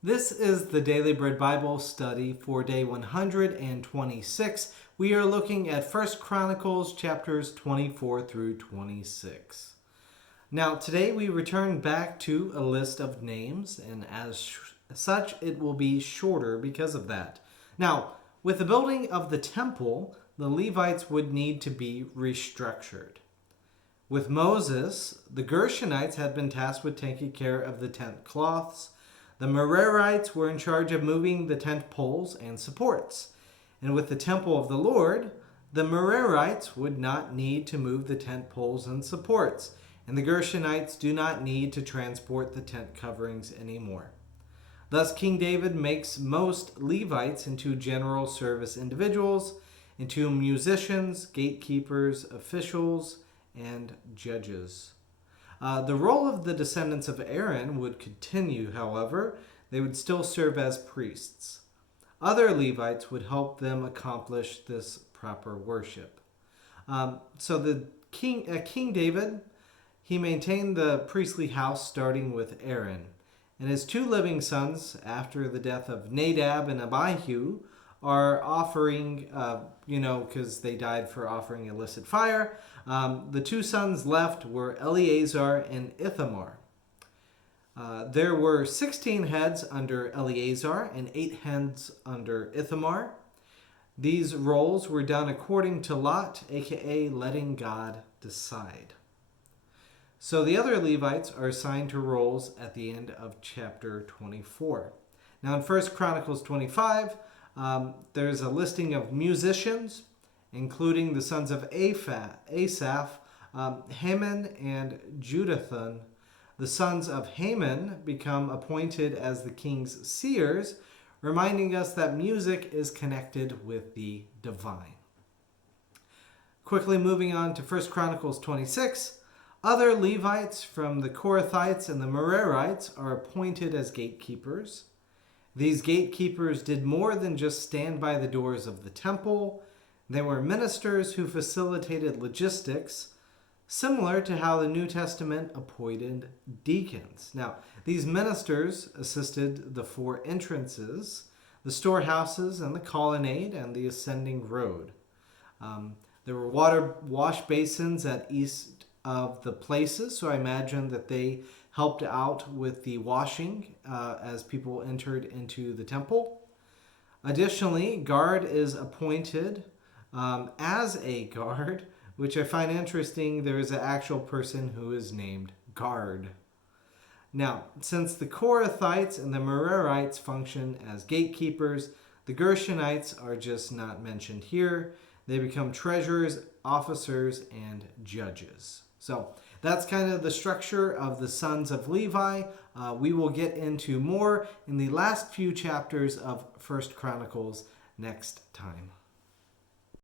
This is the Daily Bread Bible study for day 126. We are looking at 1 Chronicles chapters 24 through 26. Now, today we return back to a list of names, and as such, it will be shorter because of that. Now, with the building of the temple, the Levites would need to be restructured. With Moses, the Gershonites had been tasked with taking care of the tent cloths. The Merarites were in charge of moving the tent poles and supports. And with the temple of the Lord, the Merarites would not need to move the tent poles and supports. And the Gershonites do not need to transport the tent coverings anymore. Thus, King David makes most Levites into general service individuals, into musicians, gatekeepers, officials, and judges. The role of the descendants of Aaron would continue, however. They would still serve as priests. Other Levites would help them accomplish this proper worship. So the King David, he maintained the priestly house starting with Aaron. And his two living sons, after the death of Nadab and Abihu, are offering, because they died for offering illicit fire. The two sons left were Eleazar and Ithamar. There were 16 heads under Eleazar and 8 heads under Ithamar. These roles were done according to Lot, aka letting God decide. So the other Levites are assigned to roles at the end of chapter 24. Now in 1 Chronicles 25, there's a listing of musicians, including the sons of Asaph, Heman, and Jeduthun. The sons of Heman become appointed as the king's seers, reminding us that music is connected with the divine. Quickly moving on to 1 Chronicles 26, other Levites from the Korathites and the Merarites are appointed as gatekeepers. These gatekeepers did more than just stand by the doors of the temple. They were ministers who facilitated logistics, similar to how the New Testament appointed deacons. Now, these ministers assisted the 4 entrances, the storehouses, and the colonnade, and the ascending road. There were wash basins at east of the places, so I imagine that they helped out with the washing as people entered into the temple. Additionally, guard is appointed as a guard, which I find interesting. There is an actual person who is named Guard. Now, since the Korathites and the Merarites function as gatekeepers, the Gershonites are just not mentioned here. They become treasurers, officers, and judges. So that's kind of the structure of the sons of Levi. We will get into more in the last few chapters of 1 Chronicles next time.